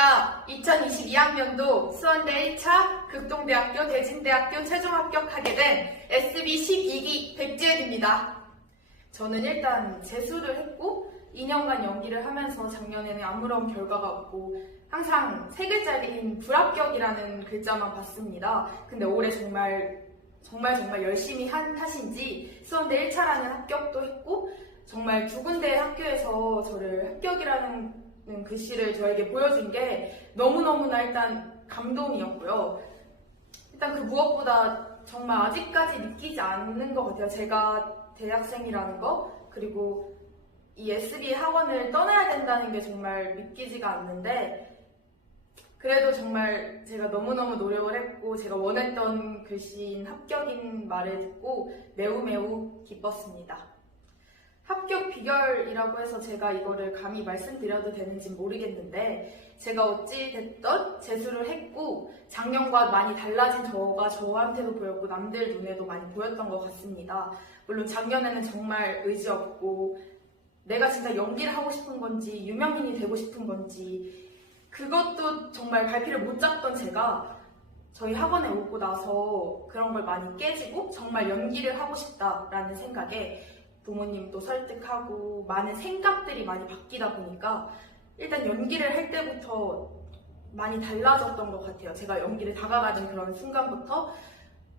안녕하십니까. 2022학년도 수원대 1차 극동대학교 대진대학교 최종 합격하게 된 SB12기 백지연입니다. 저는 일단 재수를 했고 2년간 연기를 하면서 작년에는 아무런 결과가 없고 항상 세 글자인 불합격이라는 글자만 봤습니다. 근데 올해 정말 정말 정말 열심히 한 탓인지 수원대 1차라는 합격도 했고 정말 두 군데 학교에서 저를 합격이라는 글씨를 저에게 보여준 게 너무너무나 일단 감동이었고요. 일단 그 무엇보다 정말 아직까지 믿기지 않는 것 같아요. 제가 대학생이라는 거, 그리고 이 SB 학원을 떠나야 된다는 게 정말 믿기지가 않는데, 그래도 정말 제가 너무너무 노력을 했고, 제가 원했던 글씨인 합격인 말을 듣고 매우 매우 기뻤습니다. 합격 비결이라고 해서 제가 이거를 감히 말씀드려도 되는지 모르겠는데 제가 어찌 됐던 재수를 했고 작년과 많이 달라진 저가 저한테도 보였고 남들 눈에도 많이 보였던 것 같습니다. 물론 작년에는 정말 의지 없고 내가 진짜 연기를 하고 싶은 건지 유명인이 되고 싶은 건지 그것도 정말 갈피를 못 잡던 제가 저희 학원에 오고 나서 그런 걸 많이 깨지고 정말 연기를 하고 싶다라는 생각에 부모님도 설득하고 많은 생각들이 많이 바뀌다 보니까 일단 연기를 할 때부터 많이 달라졌던 것 같아요. 제가 연기를 다가가는 그런 순간부터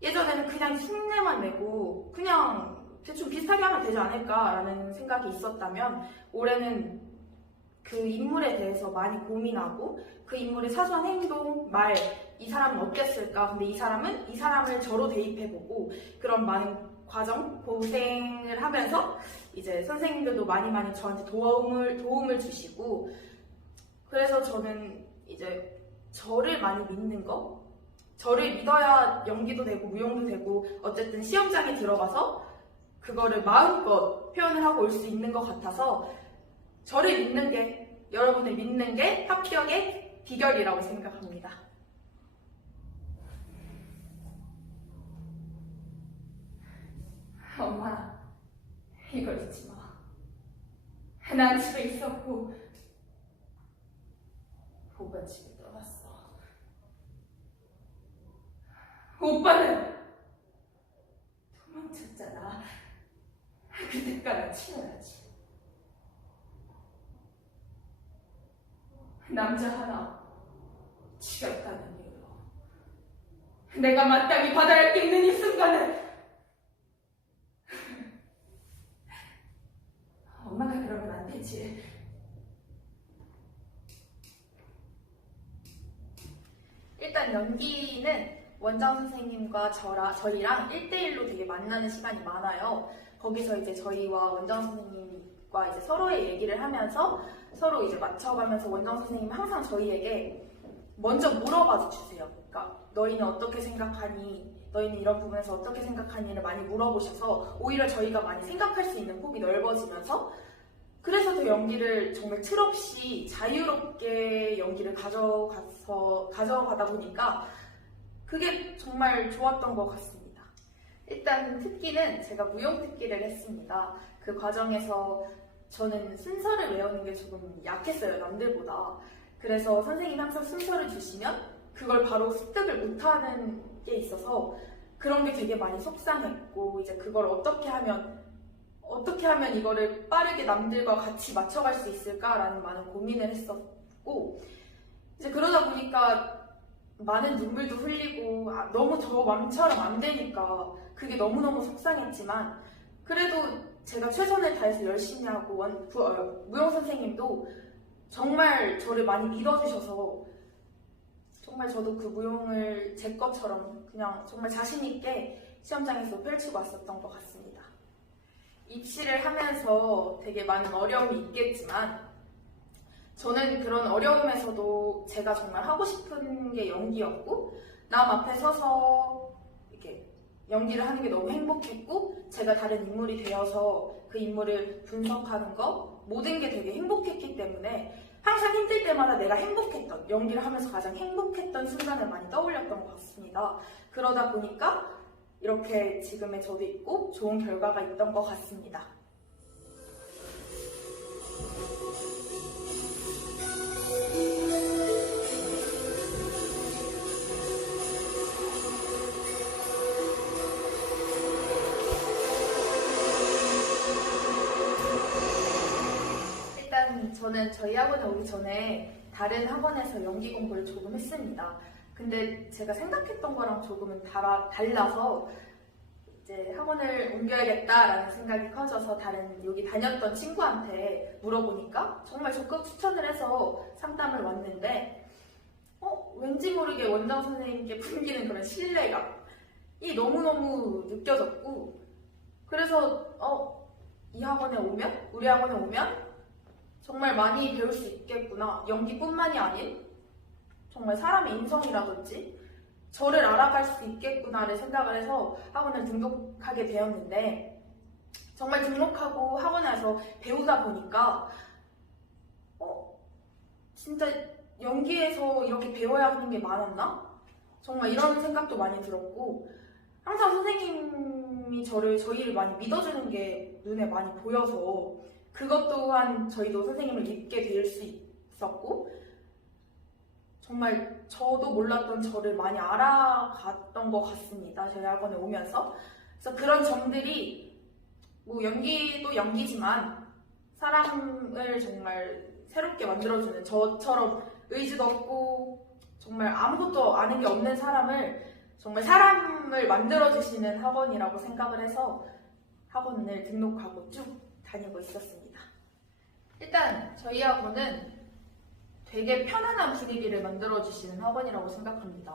예전에는 그냥 흉내만 내고 그냥 대충 비슷하게 하면 되지 않을까라는 생각이 있었다면 올해는 그 인물에 대해서 많이 고민하고 그 인물의 사소한 행동, 말, 이 사람은 어땠을까? 근데 이 사람은 이 사람을 저로 대입해보고 그런 많은 과정, 고생을 하면서 이제 선생님들도 많이 많이 저한테 도움을, 도움을 주시고 그래서 저는 이제 저를 많이 믿는 거 저를 믿어야 연기도 되고 무용도 되고 어쨌든 시험장에 들어가서 그거를 마음껏 표현을 하고 올 수 있는 것 같아서 저를 믿는 게 여러분을 믿는 게 합격의 비결이라고 생각합니다. 엄마, 이걸 잊지 마. 난 집에 있었고, 오빠 집에 떠났어. 오빠는 도망쳤잖아. 그 대가를 치러야지. 남자 하나 죽였다는 이유로 내가 마땅히 받아야 할게 있는 이 순간은 엄마가 되지. 일단 연기는 원장 선생님과 저라, 저희랑 1대1로 되게 만나는 시간이 많아요. 거기서 이제 저희와 원장 선생님과 이제 서로의 얘기를 하면서 서로 이제 맞춰가면서 원장 선생님은 항상 저희에게 먼저 물어봐 주세요. 그러니까 너희는 어떻게 생각하니? 너희는 이런 부분에서 어떻게 생각하니를 많이 물어보셔서 오히려 저희가 많이 생각할 수 있는 폭이 넓어지면서 그래서 더 연기를 정말 틀 없이 자유롭게 연기를 가져가서 가져가다 보니까 그게 정말 좋았던 것 같습니다. 일단 특기는 제가 무용 특기를 했습니다. 그 과정에서 저는 순서를 외우는 게 조금 약했어요, 남들보다. 그래서 선생님이 항상 순서를 주시면 그걸 바로 습득을 못하는 게 있어서 그런 게 되게 많이 속상했고, 이제 그걸 어떻게 하면, 어떻게 하면 이거를 빠르게 남들과 같이 맞춰갈 수 있을까라는 많은 고민을 했었고, 이제 그러다 보니까 많은 눈물도 흘리고 아, 너무 저 맘처럼 안 되니까 그게 너무너무 속상했지만 그래도 제가 최선을 다해서 열심히 하고 원, 부, 어, 무용 선생님도 정말 저를 많이 믿어주셔서 정말 저도 그 무용을 제 것처럼 그냥 정말 자신 있게 시험장에서 펼치고 왔었던 것 같습니다. 입시를 하면서 되게 많은 어려움이 있겠지만 저는 그런 어려움에서도 제가 정말 하고 싶은 게 연기였고 남 앞에 서서 이렇게 연기를 하는 게 너무 행복했고 제가 다른 인물이 되어서 그 인물을 분석하는 거 모든 게 되게 행복했기 때문에 항상 힘들 때마다 내가 행복했던 연기를 하면서 가장 행복했던 순간을 많이 떠올렸던 것 같습니다. 그러다 보니까 이렇게 지금의 저도 있고 좋은 결과가 있던 것 같습니다. 일단 저는 저희 학원에 오기 전에 다른 학원에서 연기 공부를 조금 했습니다. 근데 제가 생각했던 거랑 조금은 달아, 달라서 이제 학원을 옮겨야겠다라는 생각이 커져서 다른 여기 다녔던 친구한테 물어보니까 정말 적극 추천을 해서 상담을 왔는데 어 왠지 모르게 원장 선생님께 풍기는 그런 신뢰감이 너무너무 느껴졌고 그래서 어 이 학원에 오면? 우리 학원에 오면? 정말 많이 배울 수 있겠구나. 연기뿐만이 아닌 정말 사람의 인성이라든지 저를 알아갈 수 있겠구나를 생각을 해서 학원을 등록하게 되었는데 정말 등록하고 학원 에서 배우다 보니까 어 진짜 연기에서 이렇게 배워야 하는 게 많았나? 정말 이런 생각도 많이 들었고 항상 선생님이 저를 저희를 많이 믿어주는 게 눈에 많이 보여서 그것 또한 저희도 선생님을 믿게 될 수 있었고 정말 저도 몰랐던 저를 많이 알아갔던 것 같습니다. 저희 학원에 오면서. 그래서 그런 점들이 뭐 연기도 연기지만 사람을 정말 새롭게 만들어주는 저처럼 의지도 없고 정말 아무것도 아는 게 없는 사람을 정말 사람을 만들어주시는 학원이라고 생각을 해서 학원을 등록하고 쭉 다니고 있었습니다. 일단 저희 학원은 되게 편안한 분위기를 만들어주시는 학원이라고 생각합니다.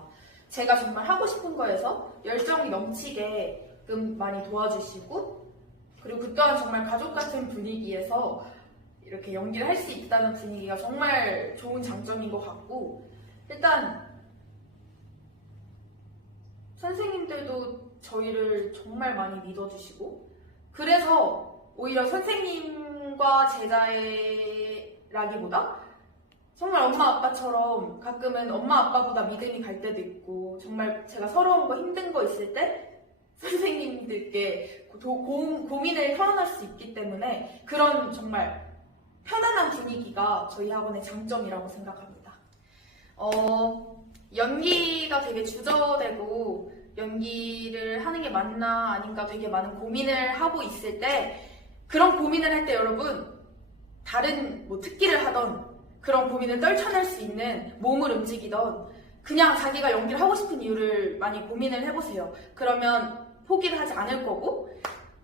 제가 정말 하고 싶은 거에서 열정이 넘치게끔 많이 도와주시고 그리고 그 또한 정말 가족 같은 분위기에서 이렇게 연기를 할 수 있다는 분위기가 정말 좋은 장점인 것 같고 일단 선생님들도 저희를 정말 많이 믿어주시고 그래서 오히려 선생님과 제자라기보다 정말 엄마 아빠처럼 가끔은 엄마 아빠보다 믿음이 갈 때도 있고 정말 제가 서러운 거 힘든 거 있을 때 선생님들께 도- 고, 고민을 털어낼 수 있기 때문에 그런 정말 편안한 분위기가 저희 학원의 장점이라고 생각합니다. 어, 연기가 되게 주저되고 연기를 하는 게 맞나 아닌가 되게 많은 고민을 하고 있을 때 그런 고민을 할 때 여러분 다른 뭐 특기를 하던 그런 고민을 떨쳐낼 수 있는 몸을 움직이던 그냥 자기가 연기를 하고 싶은 이유를 많이 고민을 해보세요. 그러면 포기를 하지 않을 거고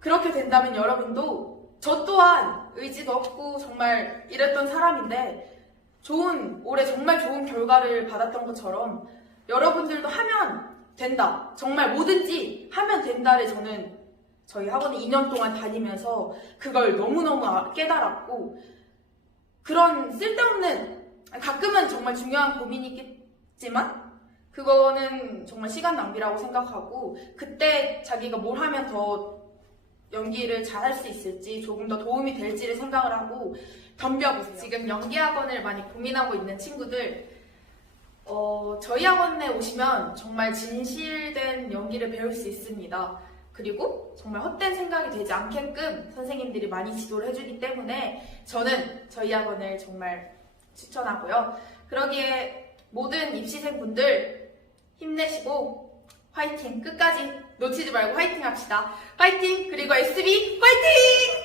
그렇게 된다면 여러분도 저 또한 의지도 없고 정말 이랬던 사람인데 좋은 올해 정말 좋은 결과를 받았던 것처럼 여러분들도 하면 된다. 정말 뭐든지 하면 된다를 저는 저희 학원에 2년 동안 다니면서 그걸 너무너무 아- 깨달았고 그런 쓸데없는 가끔은 정말 중요한 고민이 있겠지만 그거는 정말 시간 낭비라고 생각하고 그때 자기가 뭘 하면 더 연기를 잘 할 수 있을지 조금 더 도움이 될지를 생각을 하고 덤벼보세요. 지금 연기 학원을 많이 고민하고 있는 친구들 어, 저희 학원에 오시면 정말 진실된 연기를 배울 수 있습니다. 그리고 정말 헛된 생각이 되지 않게끔 선생님들이 많이 지도를 해주기 때문에 저는 저희 학원을 정말 추천하고요. 그러기에 모든 입시생분들 힘내시고 화이팅! 끝까지 놓치지 말고 화이팅 합시다. 화이팅! 그리고 SB 화이팅!